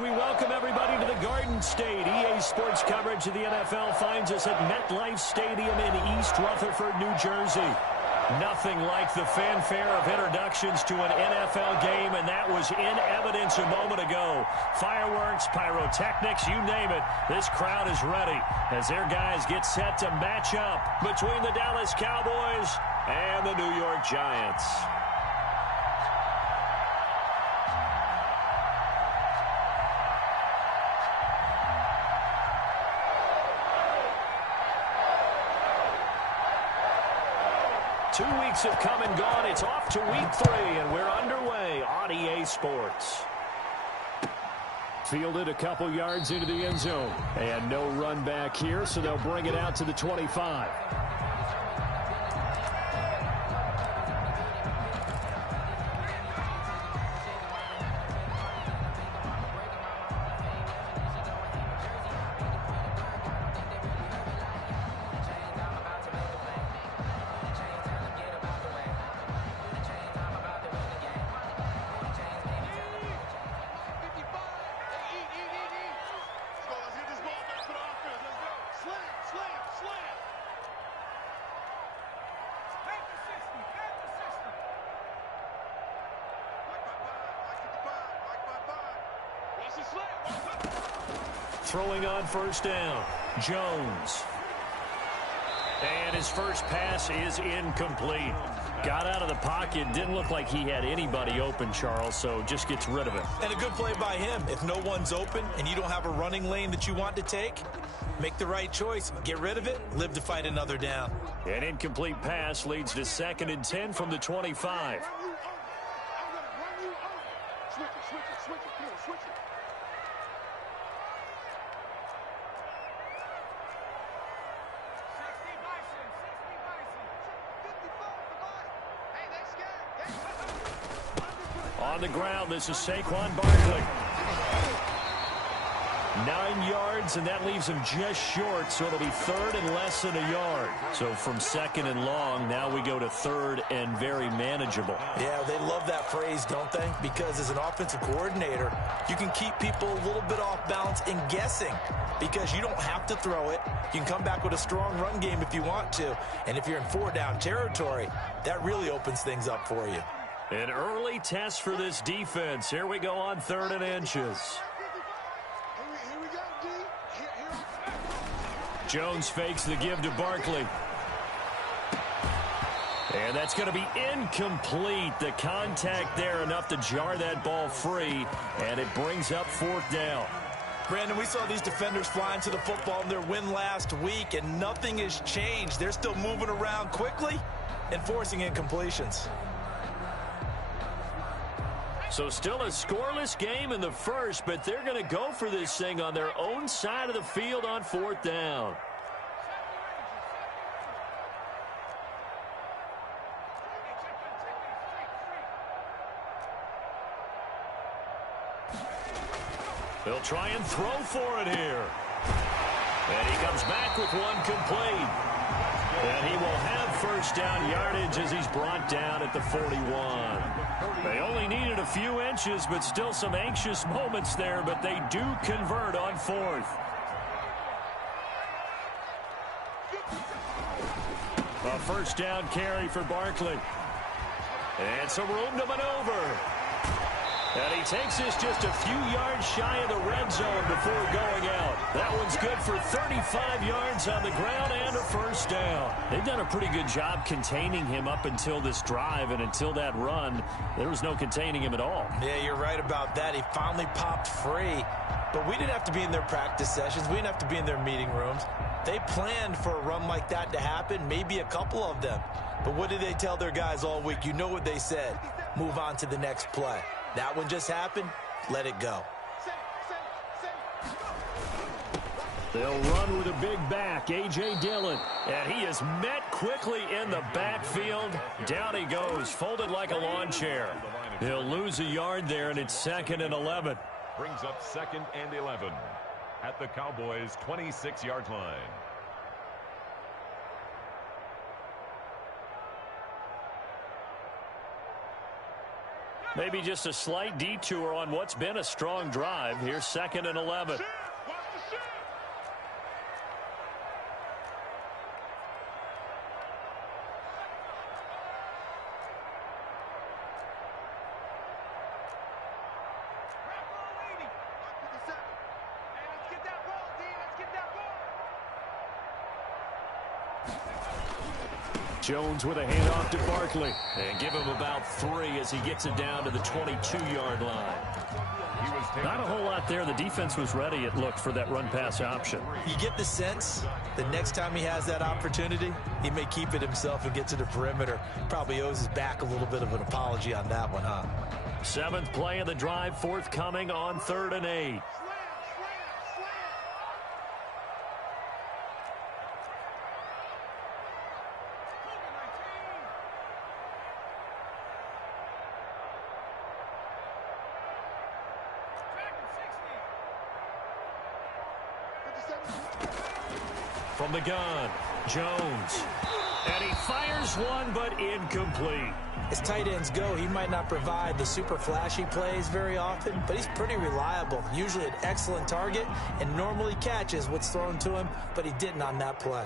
We welcome everybody to the Garden State. EA Sports coverage of the NFL finds us at MetLife Stadium in East Rutherford, New Jersey. Nothing like the fanfare of introductions to an NFL game, and that was in evidence a moment ago. Fireworks, pyrotechnics, you name it. This crowd is ready as their guys get set to match up between the Dallas Cowboys and the New York Giants. Two weeks have come and gone. It's off to week 3, and we're underway on EA Sports. Fielded a couple yards into the end zone. And no run back here, so they'll bring it out to the 25. Throwing on first down, Jones. And his first pass is incomplete. Got out of the pocket, didn't look like he had anybody open, Charles, so just gets rid of it. And a good play by him. If no one's open and you don't have a running lane that you want to take, make the right choice. Get rid of it, live to fight another down. An incomplete pass leads to 2nd and 10 from the 25. On the ground, this is Saquon Barkley. 9 yards, and that leaves him just short, so it'll be 3rd and less than a yard. So from 2nd and long, now we go to 3rd and very manageable. Yeah, they love that phrase, don't they? Because as an offensive coordinator, you can keep people a little bit off balance and guessing because you don't have to throw it. You can come back with a strong run game if you want to. And if you're in 4-down territory, that really opens things up for you. An early test for this defense. Here we go on 3rd and inches. Jones fakes the give to Barkley. And that's going to be incomplete. The contact there enough to jar that ball free, and it brings up 4th down. Brandon, we saw these defenders flying to the football in their win last week, and nothing has changed. They're still moving around quickly and forcing incompletions. So still a scoreless game in the first, but they're going to go for this thing on their own side of the field on 4th down. They'll try and throw for it here. And he comes back with one complete. And he will have 1st down yardage as he's brought down at the 41. They only needed a few inches, but still some anxious moments there, but they do convert on 4th. A 1st down carry for Barkley. And some room to maneuver. And he takes this just a few yards shy of the red zone before going out. That one's good for 35 yards on the ground and a 1st down. They've done a pretty good job containing him up until this drive, and until that run, there was no containing him at all. Yeah, you're right about that. He finally popped free. But we didn't have to be in their practice sessions. We didn't have to be in their meeting rooms. They planned for a run like that to happen, maybe a couple of them. But what did they tell their guys all week? You know what they said. Move on to the next play. That one just happened. Let it go. They'll run with a big back, A.J. Dillon. And he is met quickly in the backfield. Down he goes, folded like a lawn chair. He'll lose a yard there, and it's 2nd and 11. Brings up 2nd and 11 at the Cowboys' 26-yard line. Maybe just a slight detour on what's been a strong drive. Here's 2nd and 11. Jones with a handoff to Barkley. And give him about 3 as he gets it down to the 22-yard line. Not a whole lot there. The defense was ready, it looked, for that run-pass option. You get the sense that next time he has that opportunity, he may keep it himself and get to the perimeter. Probably owes his back a little bit of an apology on that one, huh? 7th play of the drive forthcoming on 3rd and 8. From the gun, Jones. And he fires one, but incomplete. As tight ends go, he might not provide the super flashy plays very often, but he's pretty reliable. Usually an excellent target and normally catches what's thrown to him, but he didn't on that play.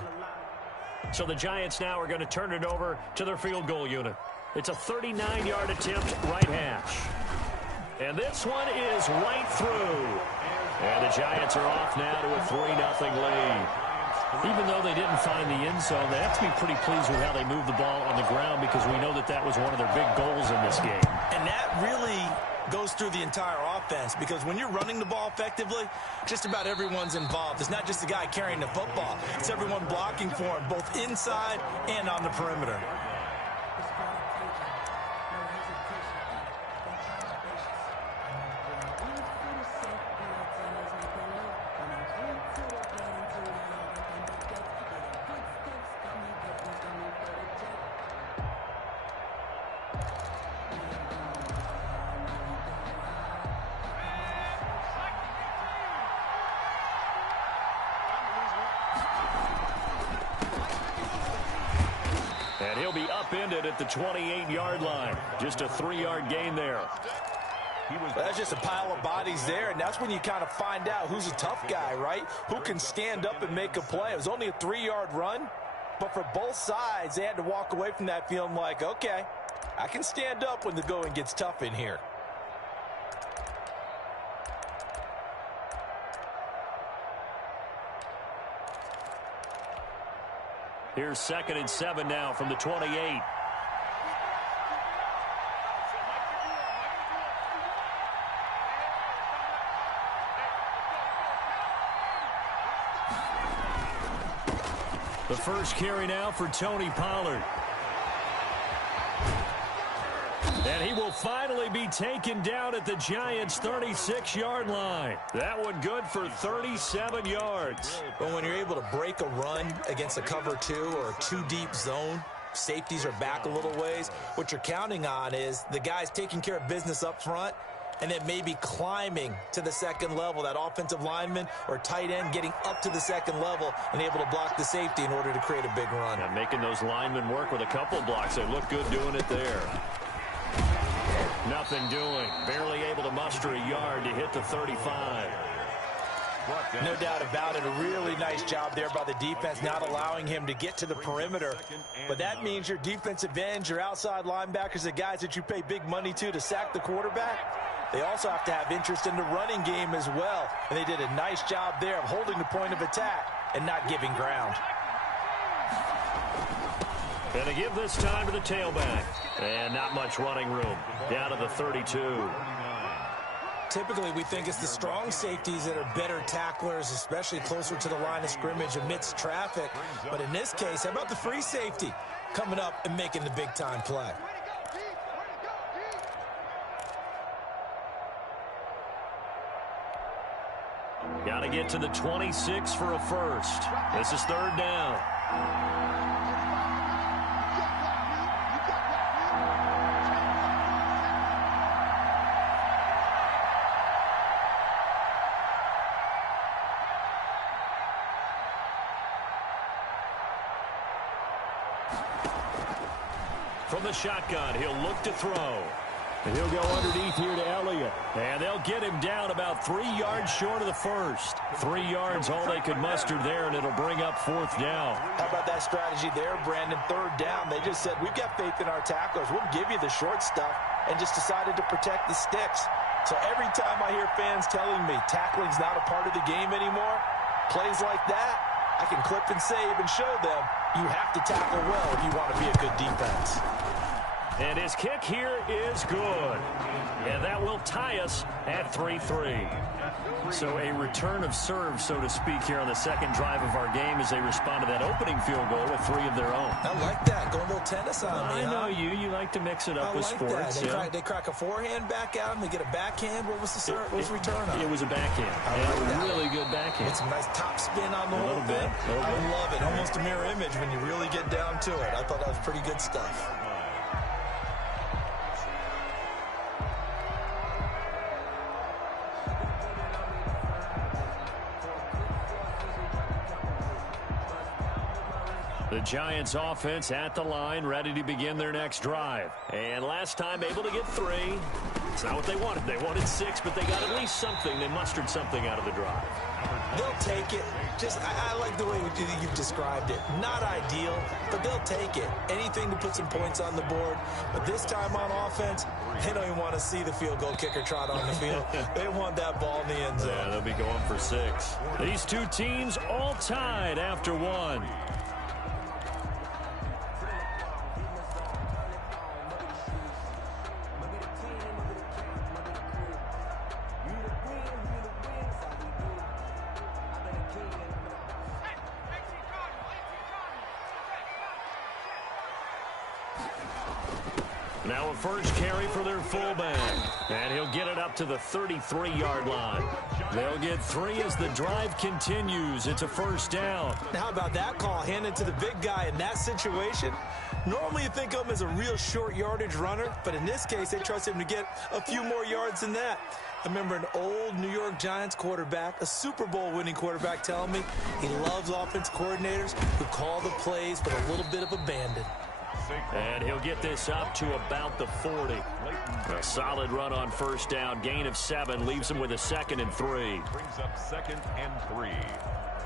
So the Giants now are going to turn it over to their field goal unit. It's a 39-yard attempt, right hash. And this one is right through. And the Giants are off now to a 3-0 lead. Even though they didn't find the end zone, they have to be pretty pleased with how they moved the ball on the ground, because we know that that was one of their big goals in this game. And that really goes through the entire offense, because when you're running the ball effectively, just about everyone's involved. It's not just the guy carrying the football. It's everyone blocking for him, both inside and on the perimeter. And he'll be upended at the 28-yard line. Just a 3-yard gain there. That's just a pile of bodies there, and that's when you kind of find out who's a tough guy, right? Who can stand up and make a play. It was only a 3-yard run, but for both sides, they had to walk away from that feeling like, okay, I can stand up when the going gets tough in here. Here's 2nd and 7 now from the 28. The first carry now for Tony Pollard. And he will finally be taken down at the Giants' 36-yard line. That one good for 37 yards. But when you're able to break a run against a cover 2 or a 2-deep zone, safeties are back a little ways. What you're counting on is the guys taking care of business up front and then maybe climbing to the second level, that offensive lineman or tight end getting up to the second level and able to block the safety in order to create a big run. And making those linemen work with a couple blocks. They look good doing it there. Nothing doing. Barely able to muster a yard to hit the 35. No doubt about it. A really nice job there by the defense, not allowing him to get to the perimeter. But that means your defensive ends, your outside linebackers, the guys that you pay big money to sack the quarterback, they also have to have interest in the running game as well. And they did a nice job there of holding the point of attack and not giving ground. And they give this time to the tailback. And not much running room. Down to the 32. Typically, we think it's the strong safeties that are better tacklers, especially closer to the line of scrimmage amidst traffic. But in this case, how about the free safety coming up and making the big-time play? Got to get to the 26 for a first. This is 3rd down. From the shotgun, he'll look to throw. And he'll go underneath here to Elliott. And they'll get him down about 3 yards short of the first. 3 yards, all they could muster there, and it'll bring up 4th down. How about that strategy there, Brandon? 3rd down. They just said, we've got faith in our tacklers. We'll give you the short stuff, and just decided to protect the sticks. So every time I hear fans telling me tackling's not a part of the game anymore, plays like that, I can clip and save and show them you have to tackle well if you want to be a good defense. And his kick here is good. And that will tie us at 3-3. So a return of serve, so to speak, here on the second drive of our game as they respond to that opening field goal with 3 of their own. I like that. Go a little tennis on me, I know you. You like to mix it up with sports. They crack a forehand back out and they get a backhand. What was the serve? What was the return on? It was a backhand. Really good backhand. It's a nice top spin on the whole thing. I love it. Almost a mirror image when you really get down to it. I thought that was pretty good stuff. The Giants offense at the line, ready to begin their next drive. And last time able to get 3. It's not what they wanted. They wanted 6, but they got at least something. They mustered something out of the drive. They'll take it. I like the way you've described it. Not ideal, but they'll take it. Anything to put some points on the board. But this time on offense, they don't even want to see the field goal kicker trot on the field. They want that ball in the end zone. Yeah, they'll be going for 6. These two teams all tied after 1. Now a first carry for their fullback. And he'll get it up to the 33-yard line. They'll get 3 as the drive continues. It's a first down. How about that call handed to the big guy in that situation? Normally you think of him as a real short yardage runner, but in this case they trust him to get a few more yards than that. I remember an old New York Giants quarterback, a Super Bowl winning quarterback, telling me he loves offense coordinators who call the plays with a little bit of abandon. And he'll get this up to about the 40. A solid run on first down. Gain of 7 leaves him with a 2nd and 3. Brings up 2nd and 3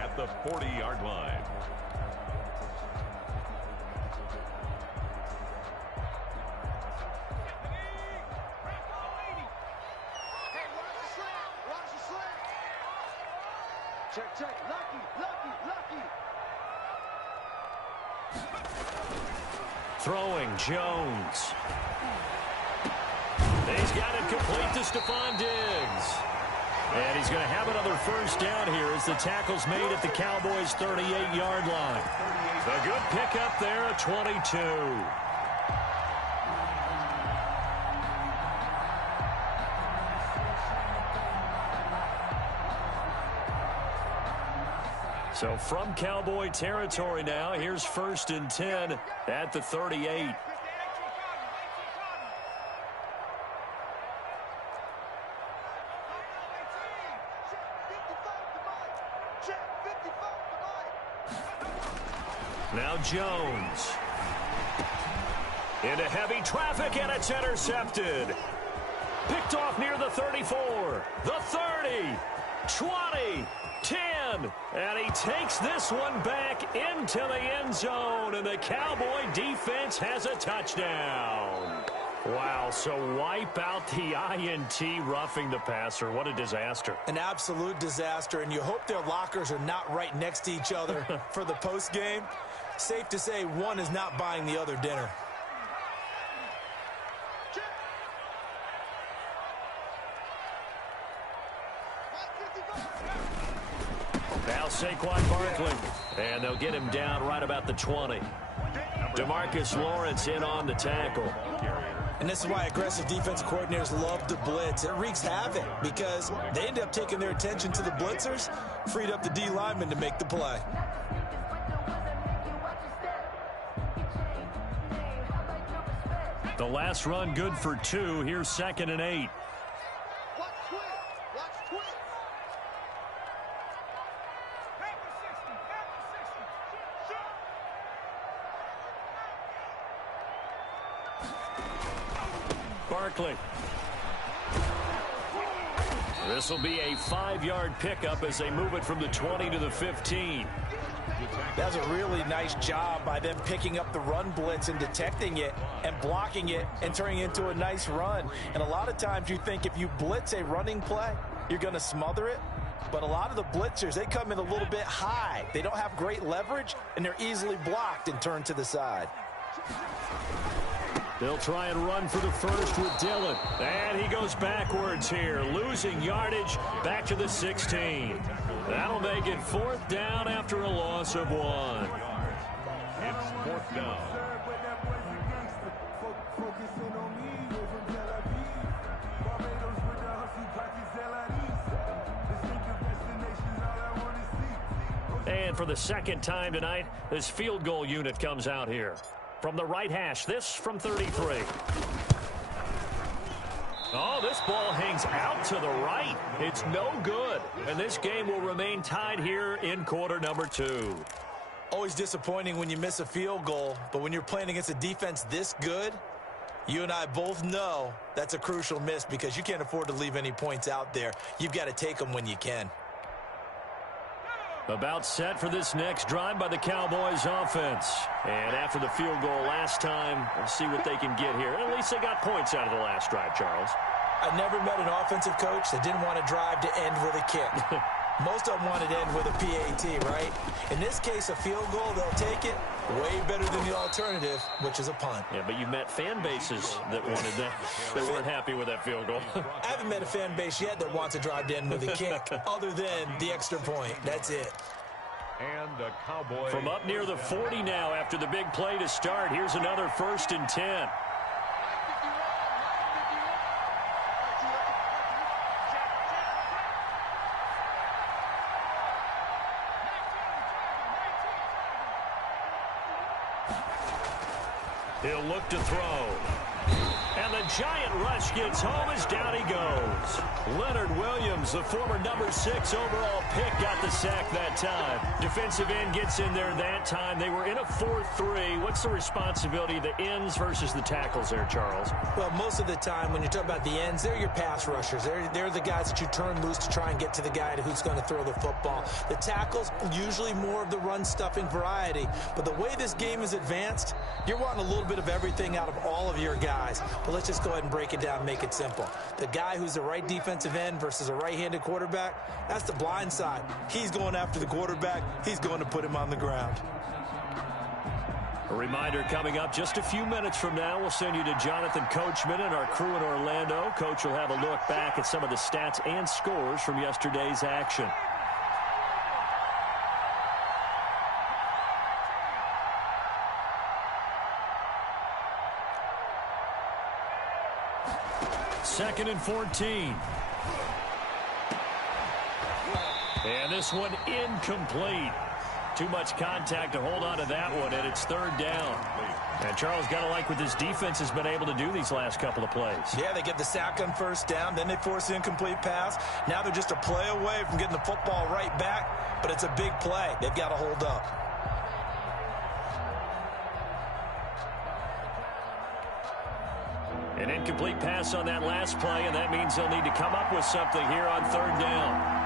at the 40-yard line. Check. Lucky. Throwing Jones. He's got it complete to Stephon Diggs. And he's going to have another first down here as the tackle's made at the Cowboys' 38-yard line. A good pickup there at 22. So from Cowboy territory now, here's 1st and 10 at the 38. Now Jones. Into heavy traffic, and it's intercepted. Picked off near the 34, the 30, 20, 10, and he takes this one back into the end zone, and the Cowboy defense has a touchdown. Wow, so wipe out the INT, roughing the passer. What a disaster. An absolute disaster, and you hope their lockers are not right next to each other for the postgame. Safe to say one is not buying the other dinner. Now Saquon Barkley, and they'll get him down right about the 20. DeMarcus Lawrence in on the tackle. And this is why aggressive defensive coordinators love to blitz. It wreaks havoc because they end up taking their attention to the blitzers, freed up the D lineman to make the play. The last run good for 2. Here's 2nd and 8. Barkley. This will be a 5-yard pickup as they move it from the 20 to the 15. That's a really nice job by them picking up the run blitz and detecting it and blocking it and turning it into a nice run. And a lot of times you think if you blitz a running play, you're going to smother it. But a lot of the blitzers, they come in a little bit high. They don't have great leverage, and they're easily blocked and turned to the side. They'll try and run for the first with Dillon. And he goes backwards here, losing yardage back to the 16. That'll make it 4th down after a loss of 1. It's 4th down. And for the second time tonight, this field goal unit comes out here. From the right hash, this from 33. Oh, this ball hangs out to the right. It's no good. And this game will remain tied here in quarter number 2. Always disappointing when you miss a field goal, but when you're playing against a defense this good, you and I both know that's a crucial miss because you can't afford to leave any points out there. You've got to take them when you can. About set for this next drive by the Cowboys offense. And after the field goal last time, we'll see what they can get here. At least they got points out of the last drive, Charles. I never met an offensive coach that didn't want to drive to end with a kick. Most of them wanted to end with a PAT, right? In this case, a field goal, they'll take it. Way better than the alternative, which is a punt. Yeah, but you've met fan bases that wanted that, that weren't happy with that field goal. I haven't met a fan base yet that wants to drive to end with a kick, other than the extra point. That's it. And the Cowboys. From up near the 40 now after the big play to start. Here's another 1st and 10. He'll look to throw. And the giant rush gets home as down he goes. Leonard Williams, the former number 6 overall pick, got the sack that time. Defensive end gets in there that time. They were in a 4-3. What's the responsibility of the ends versus the tackles there, Charles? Well, most of the time when you're talking about the ends, they're your pass rushers. They're the guys that you turn loose to try and get to the guy who's going to throw the football. The tackles, usually more of the run-stuffing variety. But the way this game is advanced, you're wanting a little bit of everything out of all of your guys. But let's just go ahead and break it down and make it simple. The guy who's the right defensive end versus a right-handed quarterback, that's the blind side. He's going after the quarterback. He's going to put him on the ground. A reminder coming up just a few minutes from now, we'll send you to Jonathan Coachman and our crew in Orlando. Coach will have a look back at some of the stats and scores from yesterday's action. Second and 14. And this one incomplete. Too much contact to hold on to that one, and it's 3rd down. And Charles, got to like what this defense has been able to do these last couple of plays. Yeah, they get the sack on 1st down, then they force the incomplete pass. Now they're just a play away from getting the football right back, but it's a big play. They've got to hold up. An incomplete pass on that last play, and that means they'll need to come up with something here on 3rd down.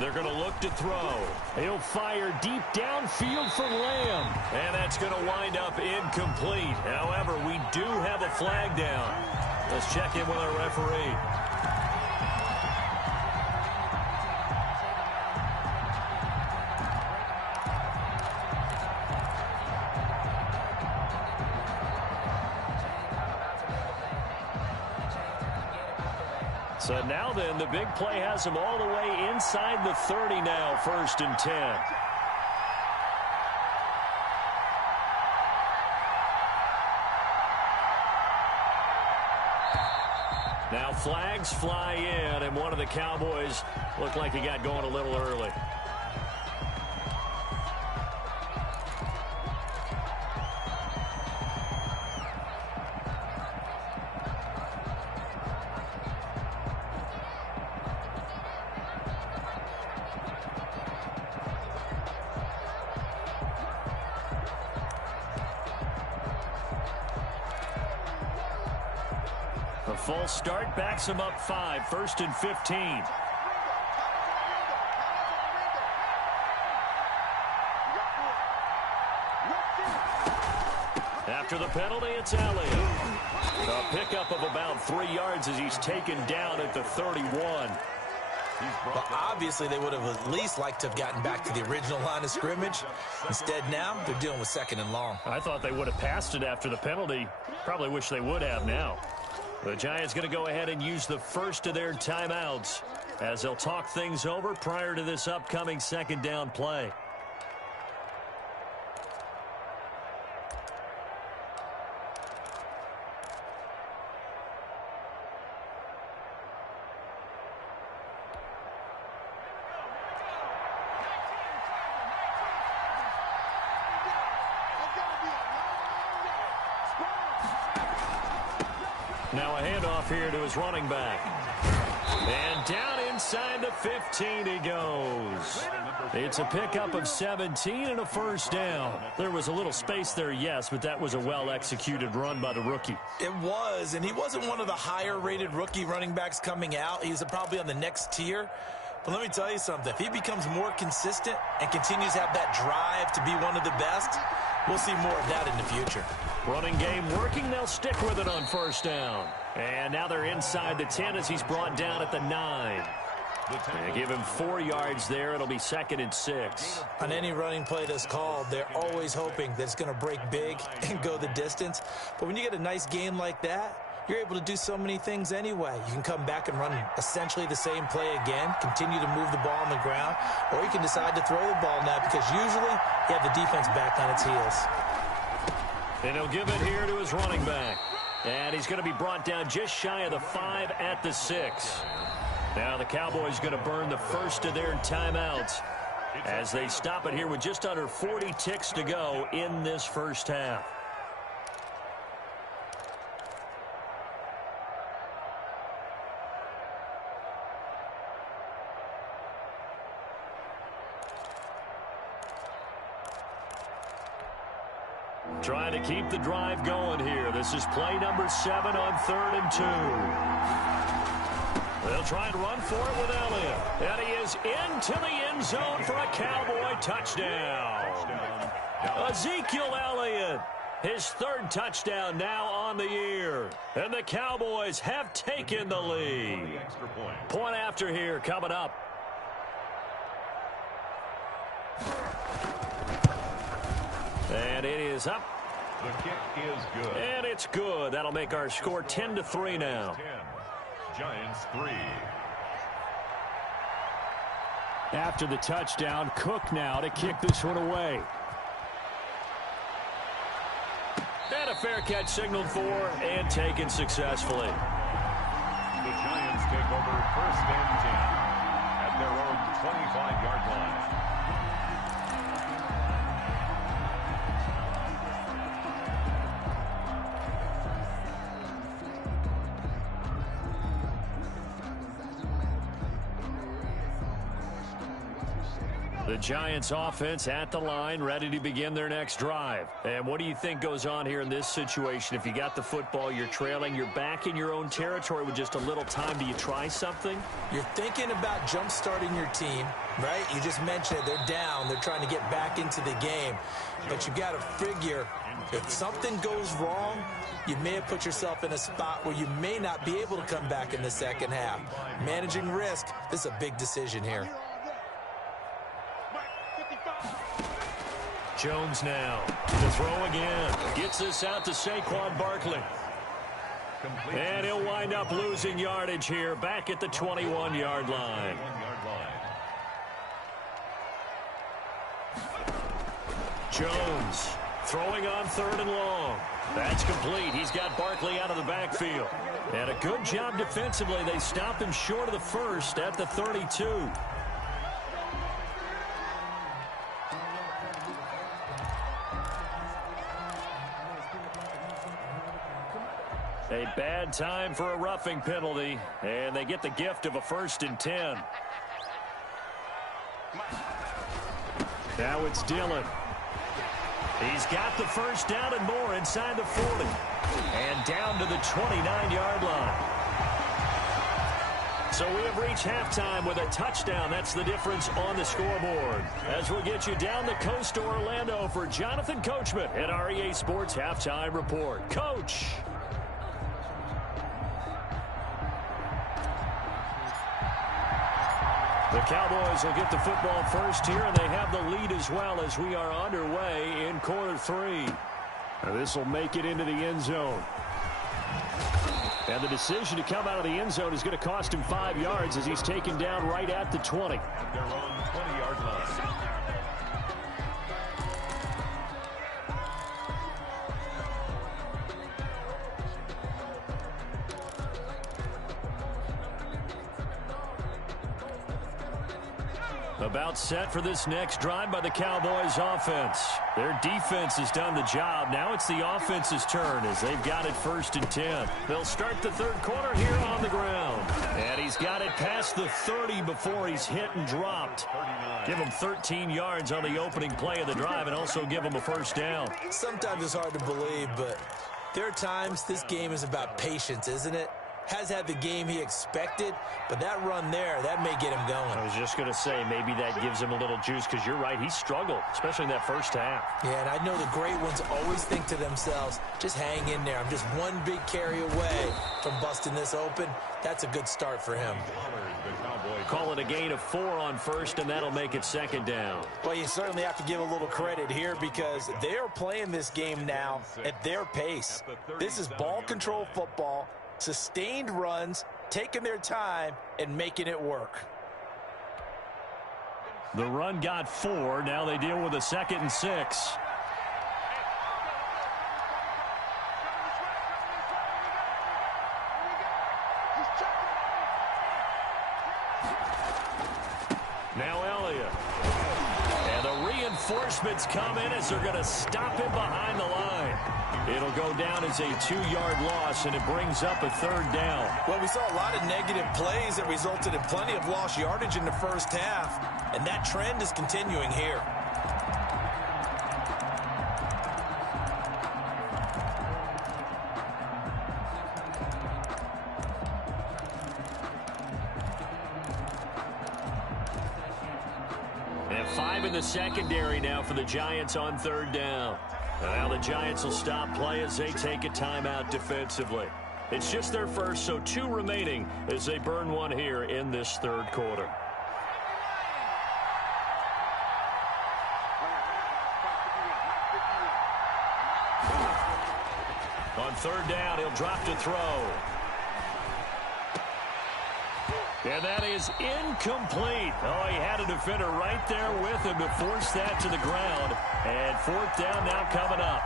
They're going to look to throw. He'll fire deep downfield for Lamb. And that's going to wind up incomplete. However, we do have a flag down. Let's check in with our referee. So now then, the big play has him all the way inside the 30 now, 1st and 10. Now flags fly in, and one of the Cowboys looked like he got going a little early. A full start backs him up 5, 1st and 15. After the penalty, it's Elliott. A pickup of about 3 yards as he's taken down at the 31. Well, obviously, they would have at least liked to have gotten back to the original line of scrimmage. Instead, now they're dealing with 2nd and long. I thought they would have passed it after the penalty. Probably wish they would have now. The Giants going to go ahead and use the first of their timeouts as they'll talk things over prior to this upcoming 2nd down play. Now a handoff here to his running back. And down inside the 15 he goes. It's a pickup of 17 and a 1st down. There was a little space there, yes, but that was a well-executed run by the rookie. It was, and he wasn't one of the higher-rated rookie running backs coming out. He's probably on the next tier. But let me tell you something. If he becomes more consistent and continues to have that drive to be one of the best, we'll see more of that in the future. Running game working. They'll stick with it on 1st down. And now they're inside the 10 as he's brought down at the 9. They give him 4 yards there. It'll be 2nd and 6. On any running play that's called, they're always hoping that it's going to break big and go the distance. But when you get a nice game like that, you're able to do so many things anyway. You can come back and run essentially the same play again, continue to move the ball on the ground, or you can decide to throw the ball now because usually you have the defense back on its heels. And he'll give it here to his running back. And he's going to be brought down just shy of the 5 at the 6. Now the Cowboys going to burn the first of their timeouts as they stop it here with just under 40 ticks to go in this first half. Trying to keep the drive going here. This is play number 7 on 3rd and 2. They'll try and run for it with Elliott. And he is into the end zone for a Cowboy touchdown. Ezekiel Elliott, his 3rd touchdown now on the year. And the Cowboys have taken the lead. Point after here coming up. And it is up. The kick is good. And it's good. That'll make our score 10-3 now. 10. Giants 3. After the touchdown, Cook now to kick this one away. And a fair catch signaled for and taken successfully. The Giants take over 1st and 10 at their own 25-yard line. The Giants offense at the line, ready to begin their next drive. And what do you think goes on here in this situation? If you got the football, you're trailing, you're back in your own territory with just a little time. Do you try something? You're thinking about jump-starting your team, right? You just mentioned it. They're down. They're trying to get back into the game. But you've got to figure if something goes wrong, you may have put yourself in a spot where you may not be able to come back in the 2nd half. Managing risk, this is a big decision here. Jones now to throw again. Gets this out to Saquon Barkley. And he'll wind up losing yardage here back at the 21-yard line. Jones throwing on 3rd and long. That's complete. He's got Barkley out of the backfield. And a good job defensively. They stop him short of the 1st at the 32. A bad time for a roughing penalty, and they get the gift of a 1st and 10. Now it's Dillon. He's got the first down and more inside the 40. And down to the 29-yard line. So we have reached halftime with a touchdown. That's the difference on the scoreboard. As we'll get you down the coast to Orlando for Jonathan Coachman at our EA Sports Halftime Report. Coach. The Cowboys will get the football first here, and they have the lead as well as we are underway in quarter 3. This will make it into the end zone. And the decision to come out of the end zone is going to cost him 5 yards as he's taken down right at the 20. At their own 20-yard line. About set for this next drive by the Cowboys offense. Their defense has done the job. Now it's the offense's turn as they've got it 1st and 10. They'll start the third quarter here on the ground. And he's got it past the 30 before he's hit and dropped. Give him 13 yards on the opening play of the drive and also give him a first down. Sometimes it's hard to believe, but there are times this game is about patience, isn't it? Has had the game he expected, but that run there, that may get him going. I was just going to say, maybe that gives him a little juice, because you're right, he struggled, especially in that first half. Yeah, and I know the great ones always think to themselves, just hang in there. I'm just one big carry away from busting this open. That's a good start for him. Call it a gain of 4 on first, and that'll make it 2nd down. Well, you certainly have to give a little credit here because they're playing this game now at their pace. This is ball control football. Sustained runs, taking their time, and making it work. The run got 4. Now they deal with a 2nd and 6. Now Elliott. And the reinforcements come in as they're going to stop him behind the line. It'll go down as a 2-yard loss, and it brings up a 3rd down. Well, we saw a lot of negative plays that resulted in plenty of lost yardage in the first half, and that trend is continuing here. And 5 in the secondary now for the Giants on 3rd down. Now the Giants will stop play as they take a timeout defensively. It's just their first, so 2 remaining as they burn one here in this 3rd quarter. On 3rd down, he'll drop to throw. And that is incomplete. Oh, he had a defender right there with him to force that to the ground. And 4th down now coming up.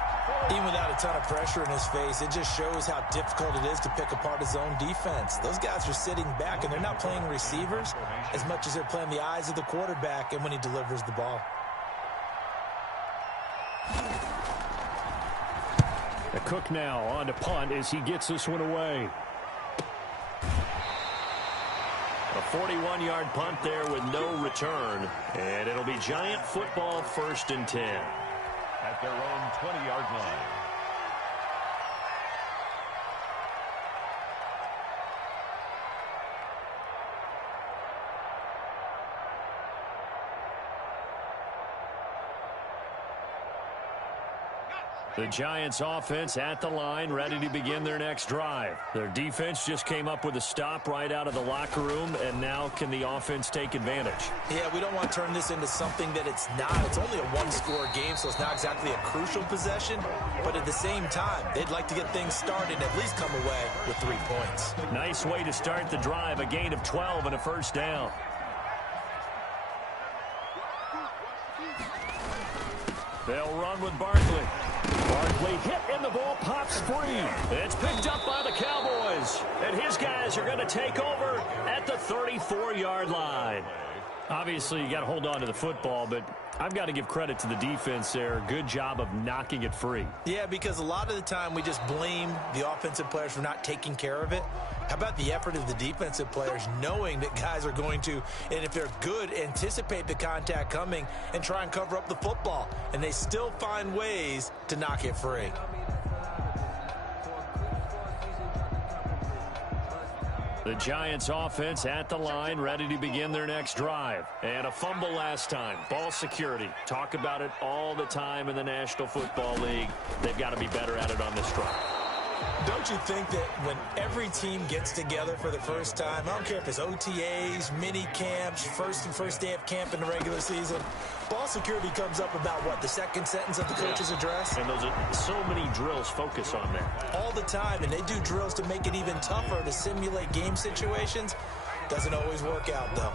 Even without a ton of pressure in his face, it just shows how difficult it is to pick apart his own defense. Those guys are sitting back, and they're not playing receivers as much as they're playing the eyes of the quarterback and when he delivers the ball. The Cook now on to punt as he gets this one away. A 41-yard punt there with no return. And it'll be Giant football 1st and 10. At their own 20-yard line. The Giants offense at the line, ready to begin their next drive. Their defense just came up with a stop right out of the locker room, and now can the offense take advantage? Yeah, we don't want to turn this into something that it's not. It's only a 1-score game, so it's not exactly a crucial possession. But at the same time, they'd like to get things started and at least come away with 3 points. Nice way to start the drive, a gain of 12 and a 1st down. They'll run with Barkley. Barkley hit and the ball pops free. It's picked up by the Cowboys. And his guys are going to take over at the 34-yard line. Obviously, you got to hold on to the football, but I've got to give credit to the defense there. Good job of knocking it free. Yeah, because a lot of the time we just blame the offensive players for not taking care of it. How about the effort of the defensive players knowing that guys are going to, and if they're good, anticipate the contact coming and try and cover up the football. And they still find ways to knock it free. The Giants offense at the line, ready to begin their next drive. And a fumble last time. Ball security. Talk about it all the time in the National Football League. They've got to be better at it on this drive. Don't you think that when every team gets together for the first time, I don't care if it's OTAs, mini camps, first day of camp in the regular season, ball security comes up about what, the second sentence of the coach's address? And those are so many drills focus on that. All the time, and they do drills to make it even tougher to simulate game situations. Doesn't always work out, though.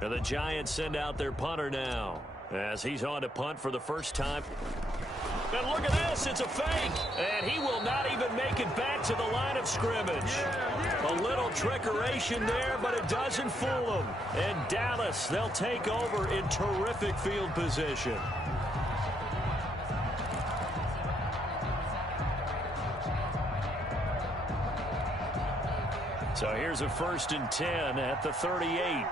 And the Giants send out their punter now, as he's on to punt for the first time. And look at this, it's a fake. And he will not even make it back to the line of scrimmage. A little trickeration there, but it doesn't fool him. And Dallas, they'll take over in terrific field position. So here's a 1st and 10 at the 38.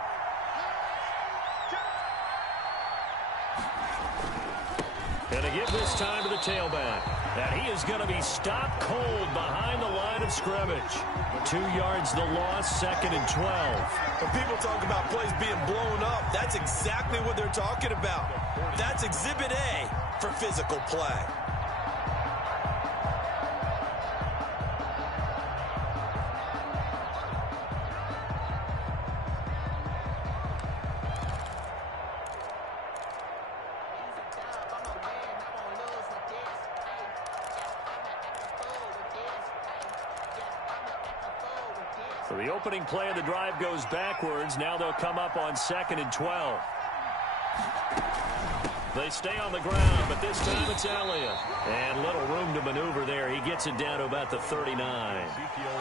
And to give this time to the tailback. And he is going to be stopped cold behind the line of scrimmage. 2 yards the loss, 2nd and 12. When people talk about plays being blown up, that's exactly what they're talking about. That's Exhibit A for physical play. So the opening play of the drive goes backwards. Now they'll come up on 2nd and 12. They stay on the ground, but this time it's Elliott. And little room to maneuver there. He gets it down to about the 39.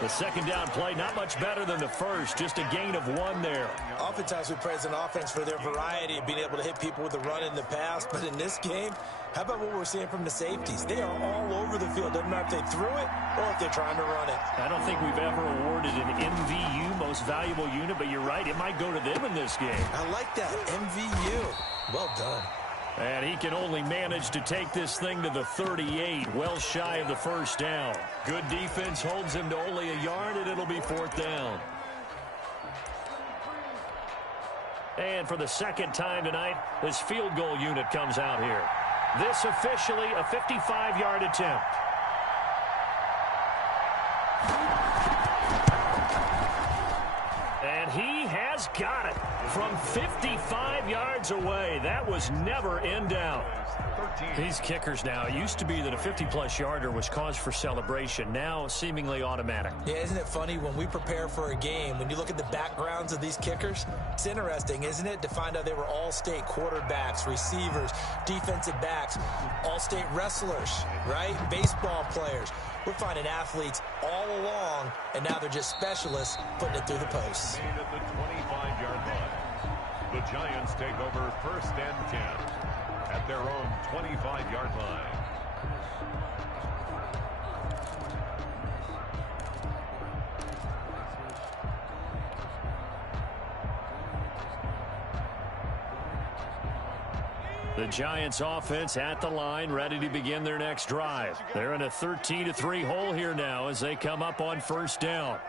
The second down play, not much better than the first. Just a gain of 1 there. Oftentimes we praise an offense for their variety of being able to hit people with the run in the pass. But in this game, how about what we're seeing from the safeties? They are all over the field. Doesn't matter if they threw it or if they're trying to run it. I don't think we've ever awarded an MVU, most valuable unit, but you're right. It might go to them in this game. I like that. MVU. Well done. And he can only manage to take this thing to the 38, well shy of the first down. Good defense holds him to only a yard, and it'll be 4th down. And for the second time tonight, this field goal unit comes out here. This officially a 55-yard attempt. And he has got it from 55 yards away. That was never in doubt. These kickers now, it used to be that a 50-plus yarder was cause for celebration. Now seemingly automatic. Yeah, isn't it funny when we prepare for a game, when you look at the backgrounds of these kickers, it's interesting, isn't it, to find out they were all-state quarterbacks, receivers, defensive backs, all-state wrestlers, right? Baseball players. We're finding athletes all along, and now they're just specialists putting it through the posts. At the 25-yard line. The Giants take over 1st and 10 at their own 25-yard line. The Giants offense at the line, ready to begin their next drive. They're in a 13-3 hole here now as they come up on 1st down.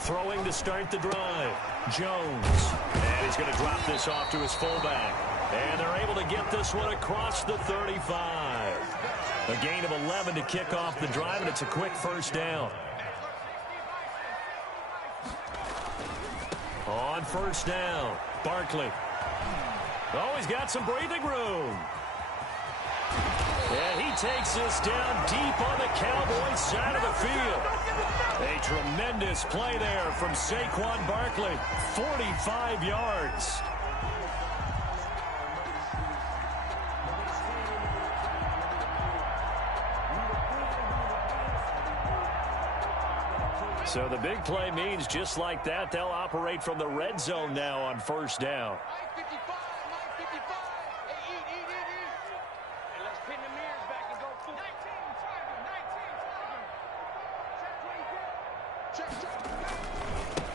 Throwing to start the drive. Jones. And he's going to drop this off to his fullback. And they're able to get this one across the 35. A gain of 11 to kick off the drive, and it's a quick 1st down. On 1st down, Barkley. Oh, he's got some breathing room. And he takes this down deep on the Cowboys side of the field. A tremendous play there from Saquon Barkley. 45 yards. So the big play means just like that, they'll operate from the red zone now on first down.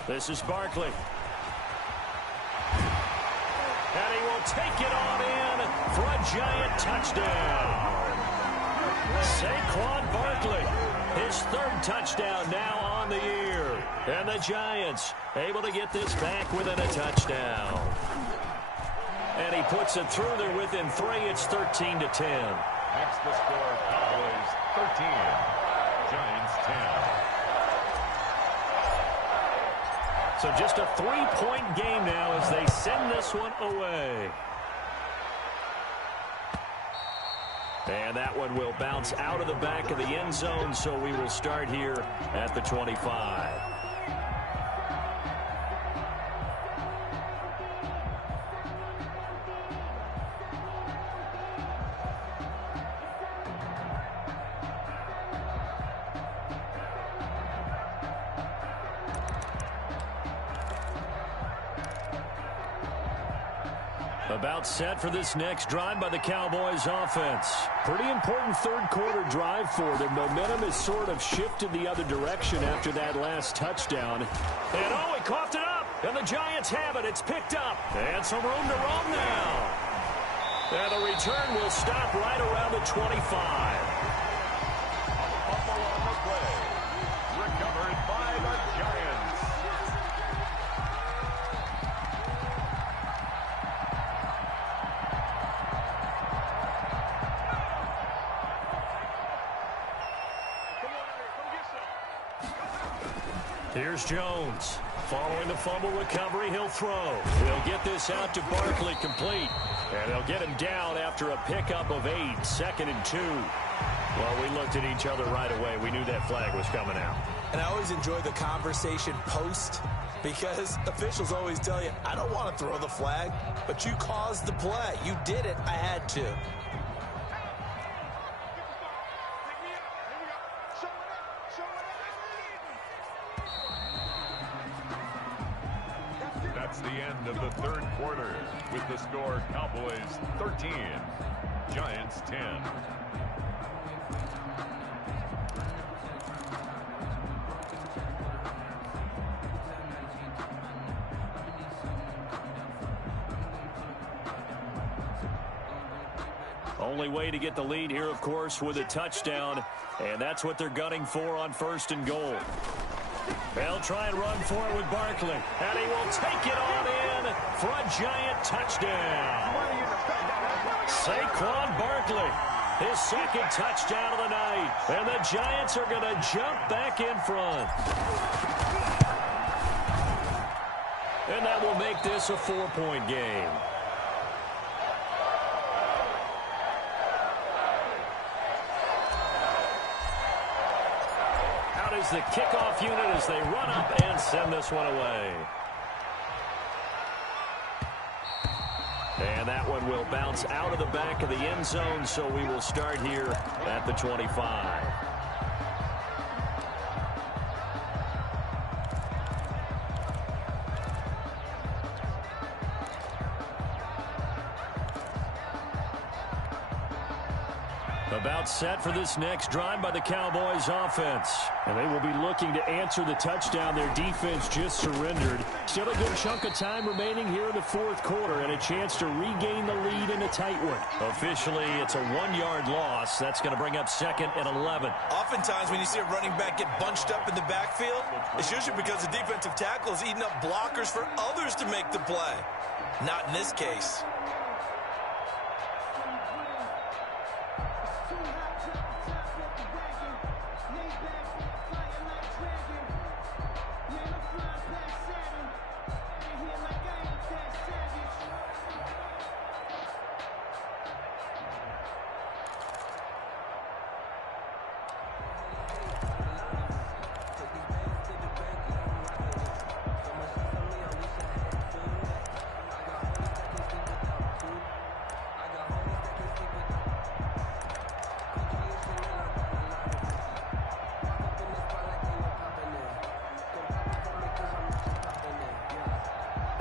This is Barkley. And he will take it on in for a giant touchdown. Saquon Barkley, his third touchdown now on the year. And the Giants able to get this back within a touchdown. And he puts it through there within 3. It's 13-10. Next the score, Cowboys 13, Giants 10. So just a 3-point game now as they send this one away. And that one will bounce out of the back of the end zone, so we will start here at the 25. About set for this next drive by the Cowboys offense. Pretty important third quarter drive for them. Momentum has sort of shifted the other direction after that last touchdown. And oh, he coughed it up. And the Giants have it. It's picked up. And some room to roam now. And the return will stop right around the 25. Fumble on the play. Recovered by the Giants. Here's Jones. Following the fumble recovery, he'll throw. He'll get this out to Barkley, complete. And they'll get him down after a pickup of 8, 2nd and 2. Well, we looked at each other right away. We knew that flag was coming out. And I always enjoy the conversation post because officials always tell you, I don't want to throw the flag, but you caused the play. You did it. I had to. That's the end of the third quarter with the score Cowboys 13, Giants 10. Only way to get the lead here, of course, with a touchdown, and that's what they're gunning for on 1st and goal. They'll try and run for it with Barkley, and he will take it on in for a giant touchdown. Saquon Barkley, his 2nd touchdown of the night, and the Giants are going to jump back in front. And that will make this a 4-point game. Is the kickoff unit as they run up and send this one away. And that one will bounce out of the back of the end zone, so we will start here at the 25. About set for this next drive by the Cowboys offense. And they will be looking to answer the touchdown their defense just surrendered. Still a good chunk of time remaining here in the 4th quarter and a chance to regain the lead in a tight one. Officially, it's a 1-yard loss. That's going to bring up 2nd and 11. Oftentimes when you see a running back get bunched up in the backfield, it's usually because the defensive tackle is eating up blockers for others to make the play. Not in this case.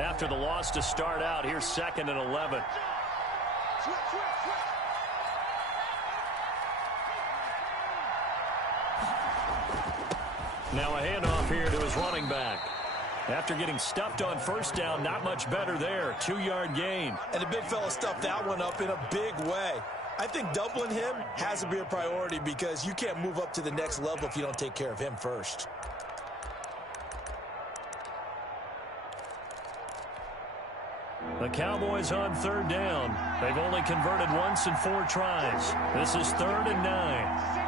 after the loss to start out. Here's 2nd and 11. Now a handoff here to his running back. After getting stuffed on first down, not much better there. 2-yard gain. And the big fella stuffed that one up in a big way. I think doubling him has to be a priority because you can't move up to the next level if you don't take care of him first. The Cowboys on 3rd down. They've only converted once in 4 tries. This is 3rd and 9.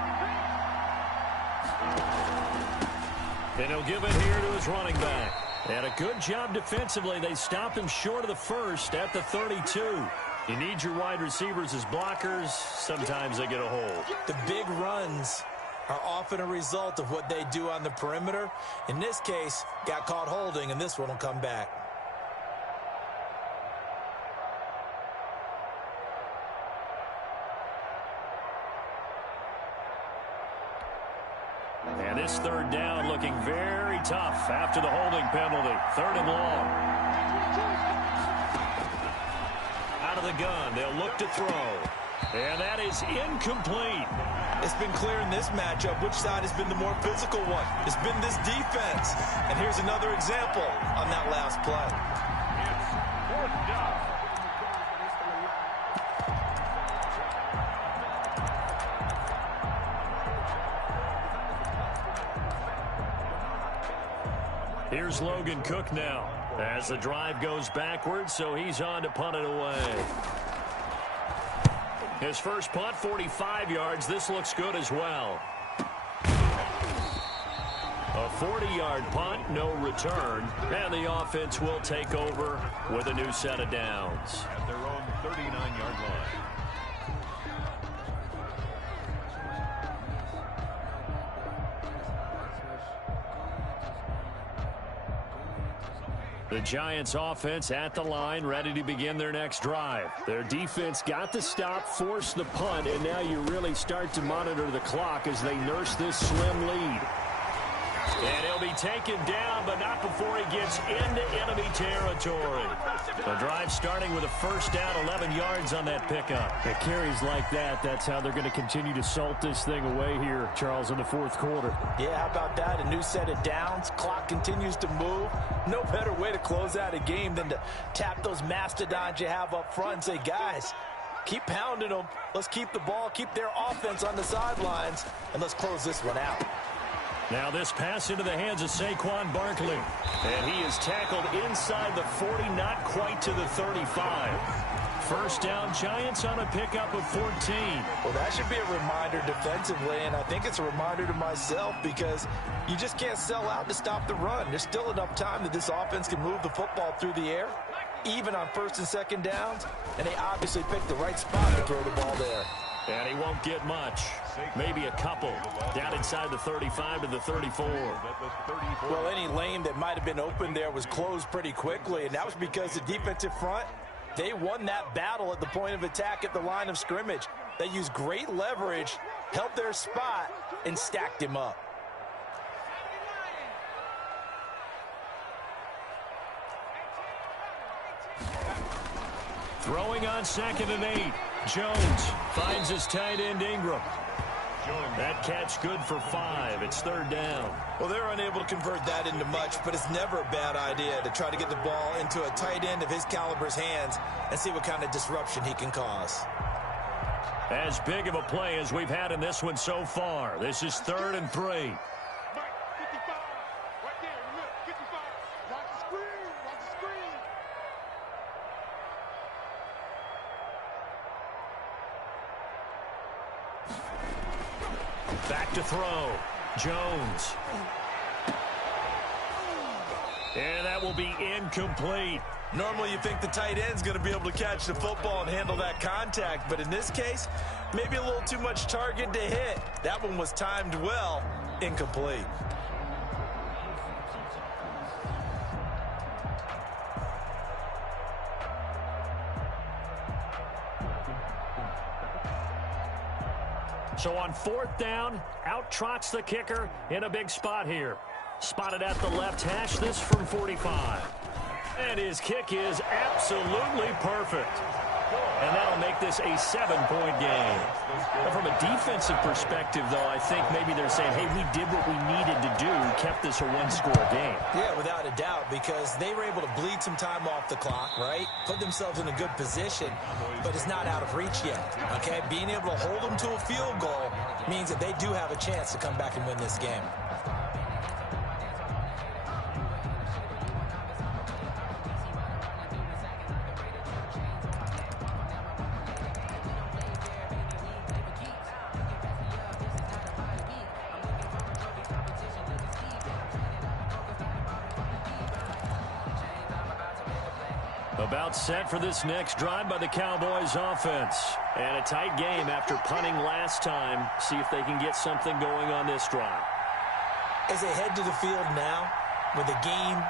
And he'll give it here to his running back. And a good job defensively. They stopped him short of the first at the 32. You need your wide receivers as blockers. Sometimes they get a hold. The big runs are often a result of what they do on the perimeter. In this case, got caught holding, and this one will come back. And this 3rd down looking very tough after the holding penalty. 3rd and long. Out of the gun, they'll look to throw. And that is incomplete. It's been clear in this matchup which side has been the more physical one. It's been this defense. And here's another example on that last play. It's 4th down. Here's Logan Cook now as the drive goes backwards, so he's on to punt it away. His first punt, 45 yards. This looks good as well. A 40-yard punt, no return, and the offense will take over with a new set of downs. At their own 39-yard line. The Giants offense at the line, ready to begin their next drive. Their defense got the stop, forced the punt, and now you really start to monitor the clock as they nurse this slim lead. And he'll be taken down, but not before he gets into enemy territory. The drive starting with a first down, 11 yards on that pickup. It carries like that. That's how they're going to continue to salt this thing away here, Charles, in the 4th quarter. Yeah, how about that? A new set of downs. Clock continues to move. No better way to close out a game than to tap those mastodons you have up front and say, guys, keep pounding them. Let's keep the ball, keep their offense on the sidelines, and let's close this one out. Now this pass into the hands of Saquon Barkley. And he is tackled inside the 40, not quite to the 35. First down, Giants on a pickup of 14. Well, that should be a reminder defensively, and I think it's a reminder to myself because you just can't sell out to stop the run. There's still enough time that this offense can move the football through the air, even on 1st and 2nd downs, and they obviously picked the right spot to throw the ball there. And he won't get much. Maybe a couple. Down inside the 35 to the 34. Well, any lane that might have been open there was closed pretty quickly, and that was because the defensive front, they won that battle at the point of attack at the line of scrimmage. They used great leverage, held their spot, and stacked him up. Throwing on 2nd and 8. Jones finds his tight end Ingram. That catch good for 5. It's 3rd down. Well, they're unable to convert that into much, but it's never a bad idea to try to get the ball into a tight end of his caliber's hands and see what kind of disruption he can cause. As big of a play as we've had in this one so far. This is 3rd and 3. Back to throw. Jones. And that will be incomplete. Normally you think the tight end's going to be able to catch the football and handle that contact, but in this case, maybe a little too much target to hit. That one was timed well. Incomplete. So on 4th down, out trots the kicker in a big spot here. Spotted at the left hash, this from 45. And his kick is absolutely perfect. And that'll make this a 7-point game. And from a defensive perspective, though, I think maybe they're saying, hey, we did what we needed to do, kept this a one-score game. Yeah, without a doubt, because they were able to bleed some time off the clock, right? Put themselves in a good position, but it's not out of reach yet, okay? Being able to hold them to a field goal means that they do have a chance to come back and win this game. About set for this next drive by the Cowboys offense. And a tight game after punting last time. See if they can get something going on this drive. As they head to the field now, with the game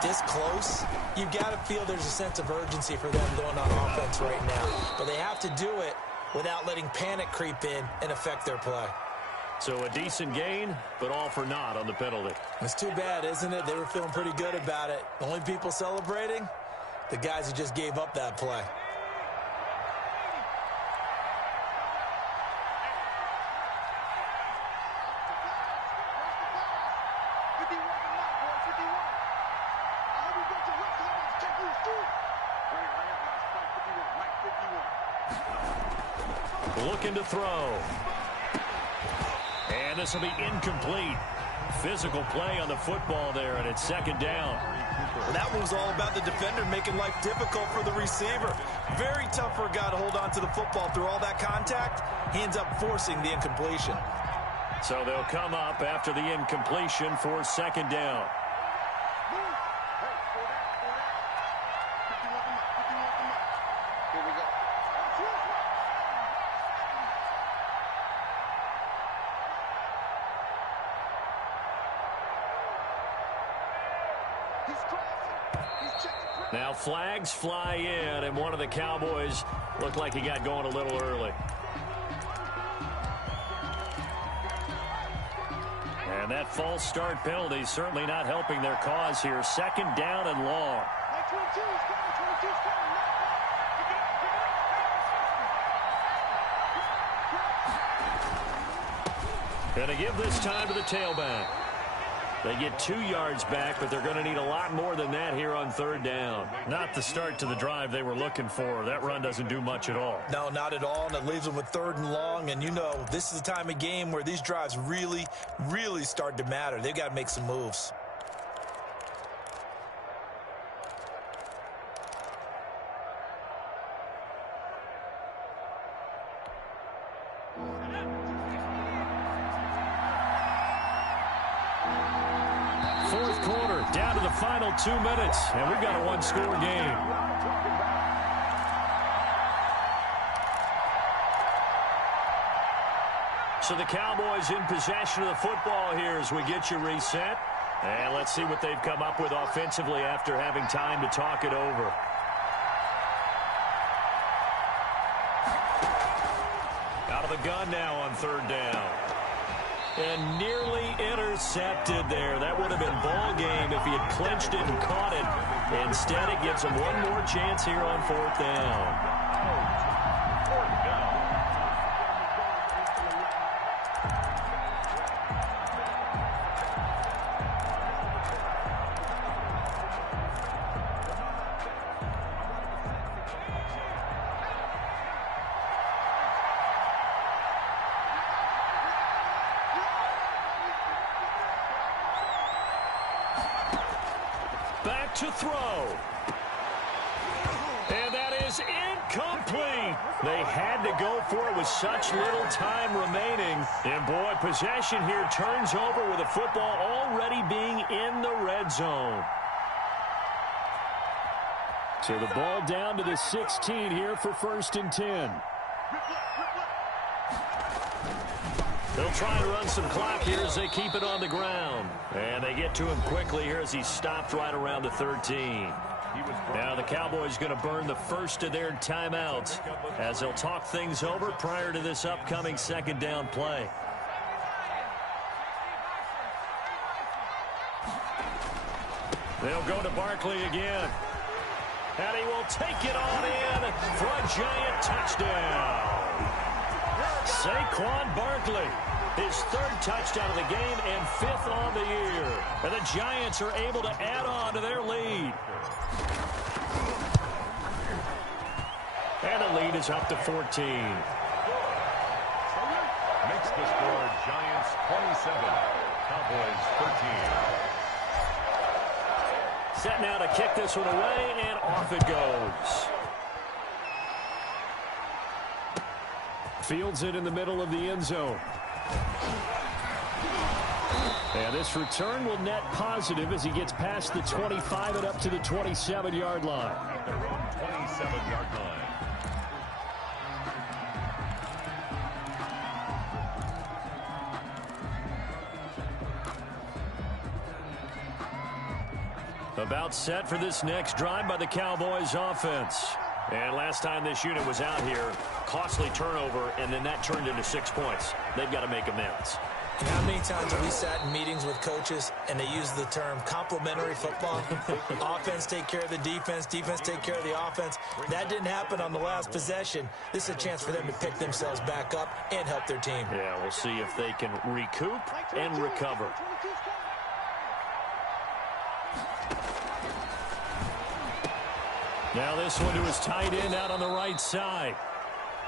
this close, you've got to feel there's a sense of urgency for them going on offense right now. But they have to do it without letting panic creep in and affect their play. So a decent gain, but all for naught on the penalty. It's too bad, isn't it? They were feeling pretty good about it. The only people celebrating, the guys who just gave up that play. Looking to throw. And this will be incomplete. Physical play on the football there, and it's second down. Well, that one was all about the defender making life difficult for the receiver. Very tough for a guy to hold on to the football through all that contact. He ends up forcing the incompletion. So they'll come up after the incompletion for second down. Now flags fly in, and one of the Cowboys looked like he got going a little early. And that false start penalty certainly not helping their cause here. Second down and long. Going to give this time to the tailback. They get 2 yards back, but they're going to need a lot more than that here on third down. Not the start to the drive they were looking for. That run doesn't do much at all. No, not at all, and it leaves them with third and long. And, you know, this is the time of game where these drives really, really start to matter. They've got to make some moves. Fourth quarter, down to the final 2 minutes, and we've got a one-score game. So the Cowboys in possession of the football here as we get you reset. And let's see what they've come up with offensively after having time to talk it over. Out of the gun now on third down. And nearly intercepted there. That would have been ball game if he had clinched it and caught it. Instead, it gives him one more chance here on fourth down. Back to throw. And that is incomplete. They had to go for it with such little time remaining. And boy, possession here turns over with the football already being in the red zone. So the ball down to the 16 here for 1st and 10. They'll try and run some clock here as they keep it on the ground. And they get to him quickly here as he stopped right around the 13. Now the Cowboys going to burn the first of their timeouts as they'll talk things over prior to this upcoming second down play. They'll go to Barkley again. And he will take it on in for a giant touchdown. Saquon Barkley, his third touchdown of the game and fifth on the year. And the Giants are able to add on to their lead. And the lead is up to 14. Makes the score Giants 27, Cowboys 13. Set now to kick this one away, and off it goes. Fields it in the middle of the end zone. And this return will net positive as he gets past the 25 and up to the 27-yard line. At their own 27-yard line. About set for this next drive by the Cowboys offense. And last time this unit was out here, costly turnover, and then that turned into 6 points. They've got to make amends. And how many times have we sat in meetings with coaches and they use the term complementary football? Offense take care of the defense, defense take care of the offense. That didn't happen on the last possession. This is a chance for them to pick themselves back up and help their team. Yeah, we'll see if they can recoup and recover. Now this one to his tight end out on the right side.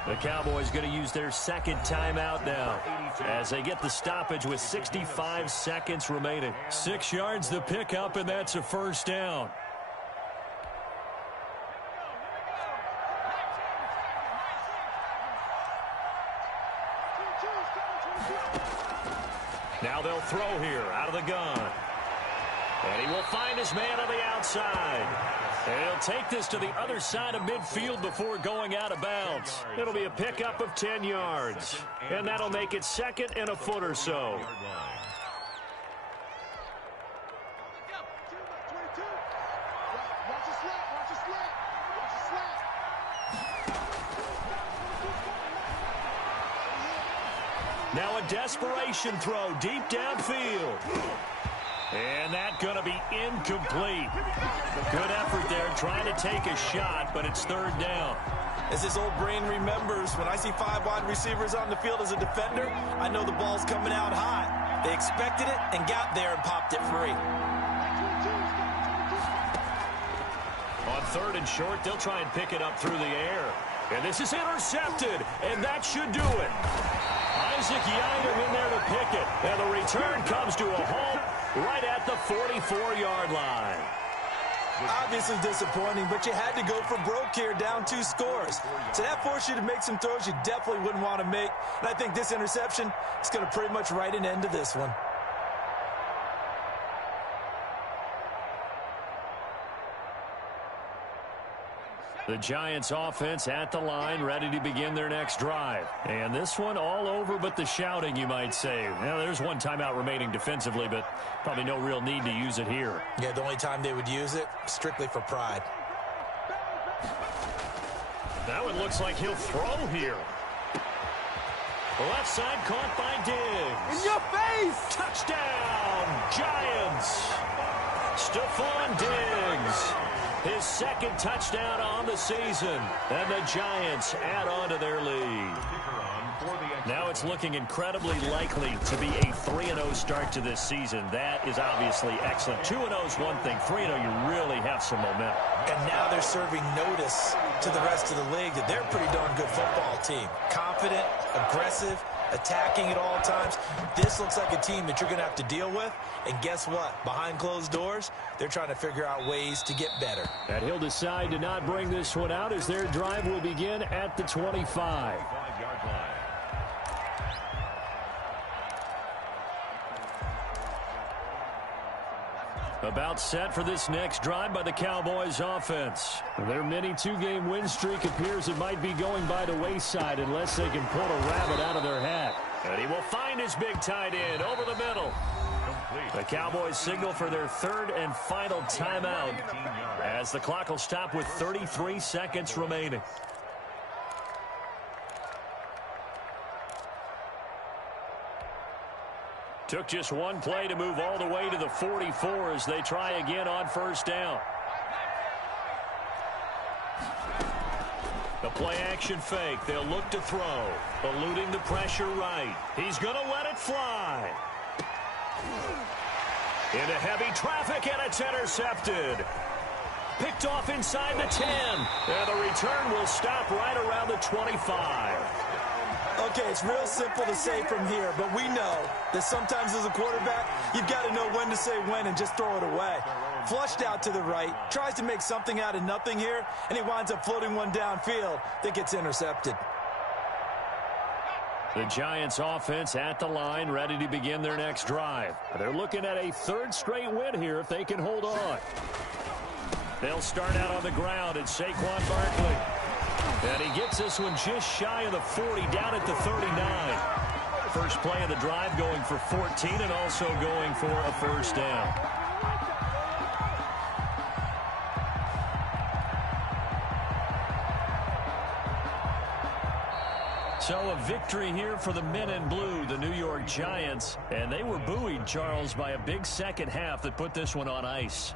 The Cowboys going to use their second timeout now as they get the stoppage with 65 seconds remaining. 6 yards the pickup, and that's a first down. Now they'll throw here out of the gun. And he will find his man on the outside. And he'll take this to the other side of midfield before going out of bounds. It'll be a pickup of 10 yards. And that'll make it second and a foot or so. Now a desperation throw deep downfield. And that's going to be incomplete. Good effort there trying to take a shot, but it's third down. As this old brain remembers, when I see 5 wide receivers on the field as a defender, I know the ball's coming out hot. They expected it and got there and popped it free. On third and short, they'll try and pick it up through the air. And this is intercepted, and that should do it. Isaac Yiadom in there to pick it. And the return comes to a halt right at the 44-yard line. Obviously disappointing, but you had to go for broke here, down 2 scores. So that forced you to make some throws you definitely wouldn't want to make. And I think this interception is going to pretty much write an end to this one. The Giants offense at the line, ready to begin their next drive. And this one all over but the shouting, you might say. Now, there's one timeout remaining defensively, but probably no real need to use it here. Yeah, the only time they would use it, strictly for pride. That one looks like he'll throw here. Left side caught by Diggs. In your face! Touchdown, Giants. Stephon Diggs. His second touchdown on the season. And the Giants add on to their lead. Now it's looking incredibly likely to be a 3-0 start to this season. That is obviously excellent. 2-0 is one thing. 3-0, you really have some momentum. And now they're serving notice to the rest of the league that they're a pretty darn good football team. Confident, aggressive, attacking at all times. This looks like a team that you're going to have to deal with. And guess what? Behind closed doors, they're trying to figure out ways to get better. And he'll decide to not bring this one out as their drive will begin at the 25. About set for this next drive by the Cowboys offense. Their mini 2-game win streak appears it might be going by the wayside unless they can pull a rabbit out of their hat. And he will find his big tight end over the middle. The Cowboys signal for their third and final timeout as the clock will stop with 33 seconds remaining. Took just one play to move all the way to the 44 as they try again on first down. The play action fake. They'll look to throw. Eluding the pressure right. He's going to let it fly. Into heavy traffic, and it's intercepted. Picked off inside the 10. And the return will stop right around the 25. Okay, it's real simple to say from here, but we know that sometimes as a quarterback, you've got to know when to say when and just throw it away. Flushed out to the right, tries to make something out of nothing here, and he winds up floating one downfield that gets intercepted. The Giants offense at the line, ready to begin their next drive. They're looking at a third straight win here if they can hold on. They'll start out on the ground, and Saquon Barkley. And he gets this one just shy of the 40, down at the 39. First play of the drive going for 14 and also going for a first down. So a victory here for the men in blue, the New York Giants. And they were buoyed, Charles, by a big second half that put this one on ice.